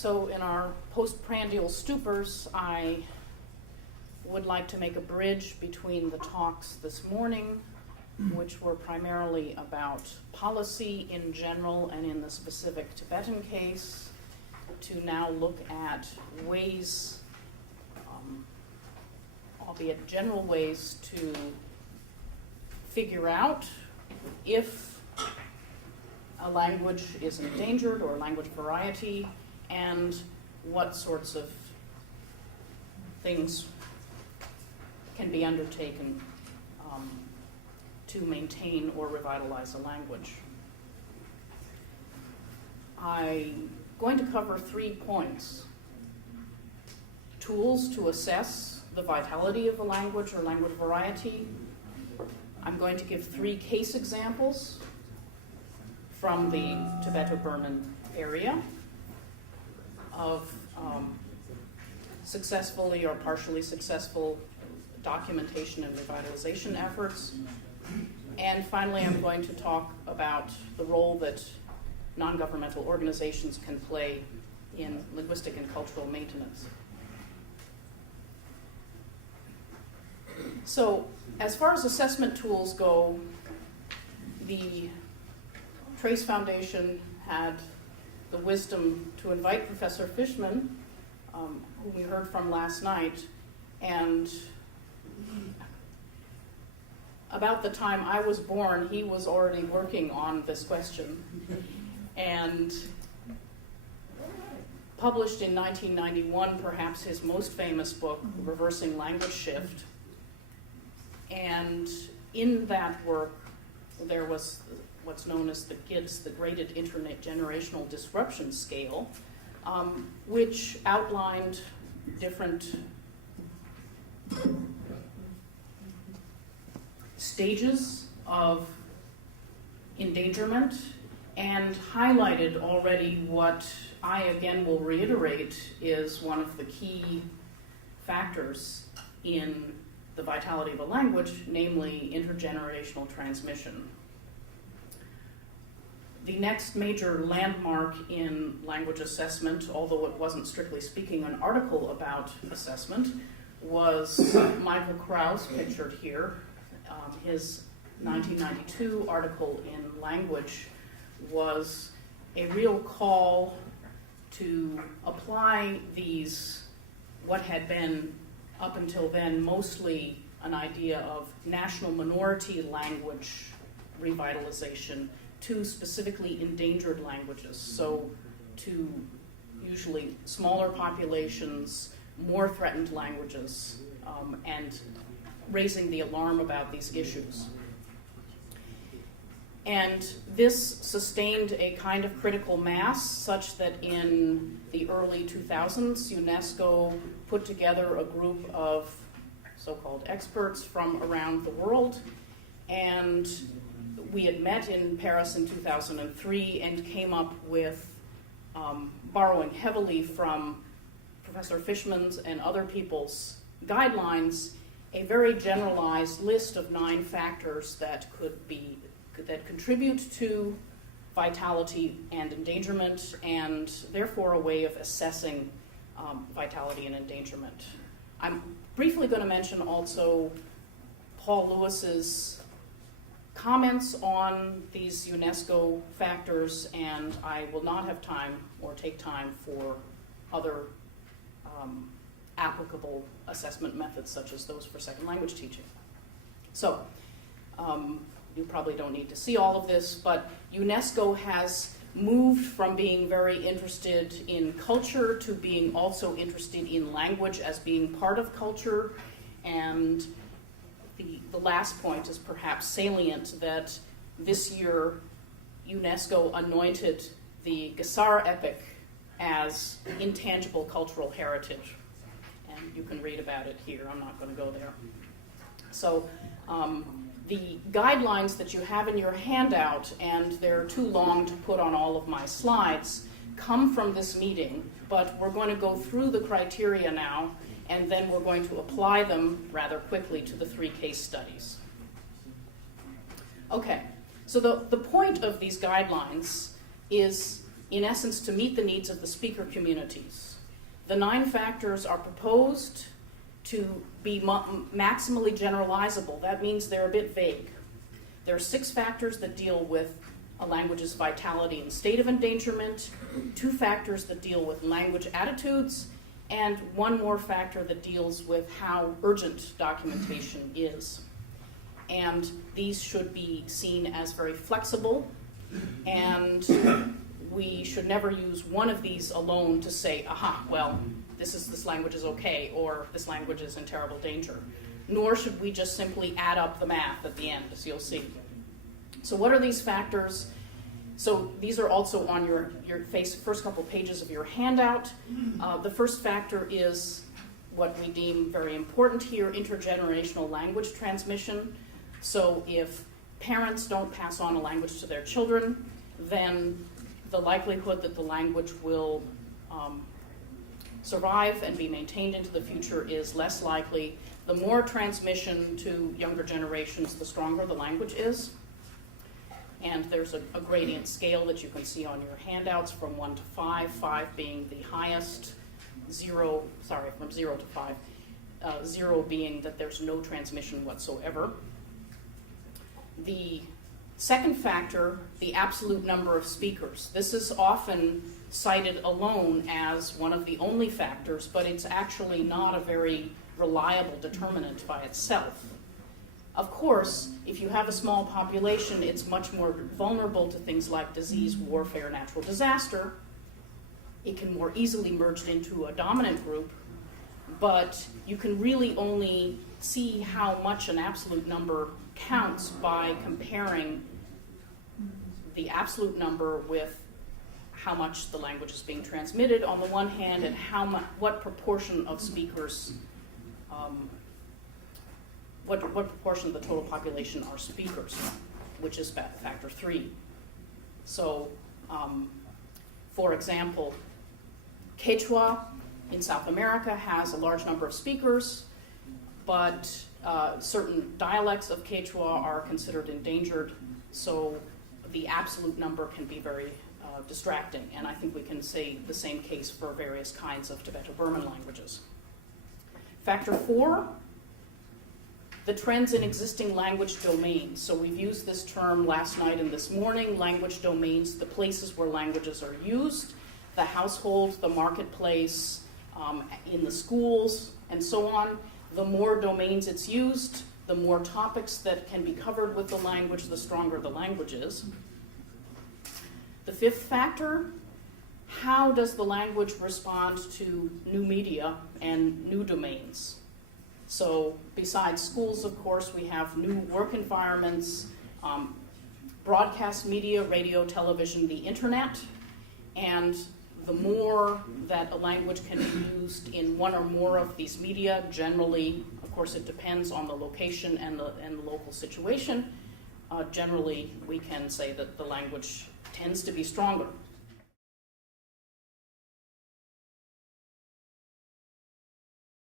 So in our postprandial stupors, I would like to make a bridge between the talks this morning, which were primarily about policy in general and in the specific Tibetan case, to now look at ways, albeit general ways, to figure out if a language is endangered or language variety, and what sorts of things can be undertaken to maintain or revitalize a language. I'm going to cover 3 points: tools to assess the vitality of a language or language variety. I'm going to give 3 case examples from the Tibeto-Burman area of successfully or partially successful documentation and revitalization efforts. And finally, I'm going to talk about the role that non-governmental organizations can play in linguistic and cultural maintenance. So, as far as assessment tools go, the Trace Foundation had the wisdom to invite Professor Fishman, who we heard from last night, and about the time I was born, he was already working on this question, and published in 1991 perhaps his most famous book, Reversing Language Shift. And in that work, there was what's known as the GIDS, the Graded Intergenerational Disruption Scale, which outlined different stages of endangerment and highlighted already what I again will reiterate is one of the key factors in the vitality of a language, namely intergenerational transmission. The next major landmark in language assessment, although it wasn't strictly speaking an article about assessment, was Michael Krauss, pictured here. His 1992 article in Language was a real call to apply these, what had been up until then mostly an idea of national minority language revitalization, to specifically endangered languages, so to usually smaller populations, more threatened languages, and raising the alarm about these issues. And this sustained a kind of critical mass such that in the early 2000s, UNESCO put together a group of so-called experts from around the world, and we had met in Paris in 2003 and came up with, borrowing heavily from Professor Fishman's and other people's guidelines, a very generalized list of 9 factors that contribute to vitality and endangerment, and therefore a way of assessing vitality and endangerment. I'm briefly going to mention also Paul Lewis's comments on these UNESCO factors, and I will not have time or take time for other applicable assessment methods such as those for second language teaching. So, you probably don't need to see all of this, but UNESCO has moved from being very interested in culture to being also interested in language as being part of culture. And the last point is perhaps salient, that this year UNESCO anointed the Gesar epic as intangible cultural heritage. And you can read about it here. I'm not going to go there. So the guidelines that you have in your handout, and they're too long to put on all of my slides, come from this meeting, but we're going to go through the criteria now, and then we're going to apply them rather quickly to the 3 case studies. Okay, so the point of these guidelines is in essence, to meet the needs of the speaker communities. The 9 factors are proposed to be maximally generalizable. That means they're a bit vague. There are 6 factors that deal with a language's vitality and state of endangerment, 2 factors that deal with language attitudes, and 1 more factor that deals with how urgent documentation is. And these should be seen as very flexible, and we should never use one of these alone to say, aha, well, this language is okay, or this language is in terrible danger. Nor should we just simply add up the math at the end, as you'll see. So what are these factors? So these are also on your first couple pages of your handout. The first factor is what we deem very important here, intergenerational language transmission. So if parents don't pass on a language to their children, then the likelihood that the language will survive and be maintained into the future is less likely. The more transmission to younger generations, the stronger the language is. And there's a gradient scale that you can see on your handouts from 1 to 5, 5 being the highest, from 0 to 5, 0 being that there's no transmission whatsoever. The second factor, the absolute number of speakers. This is often cited alone as one of the only factors, but it's actually not a very reliable determinant by itself. Of course, if you have a small population, it's much more vulnerable to things like disease, warfare, natural disaster. It can more easily merge into a dominant group, but you can really only see how much an absolute number counts by comparing the absolute number with how much the language is being transmitted on the one hand, and what proportion of speakers, what proportion of the total population are speakers, which is factor 3. So, for example, Quechua in South America has a large number of speakers, but certain dialects of Quechua are considered endangered, so the absolute number can be very distracting, and I think we can say the same case for various kinds of Tibeto-Burman languages. Factor 4, the trends in existing language domains. So we've used this term last night and this morning, language domains, the places where languages are used, the household, the marketplace, in the schools, and so on. The more domains it's used, the more topics that can be covered with the language, the stronger the language is. The 5th factor, how does the language respond to new media and new domains? So besides schools, of course, we have new work environments, broadcast media, radio, television, the internet, and the more that a language can be used in one or more of these media, generally, of course, it depends on the location and the local situation. Generally, we can say that the language tends to be stronger.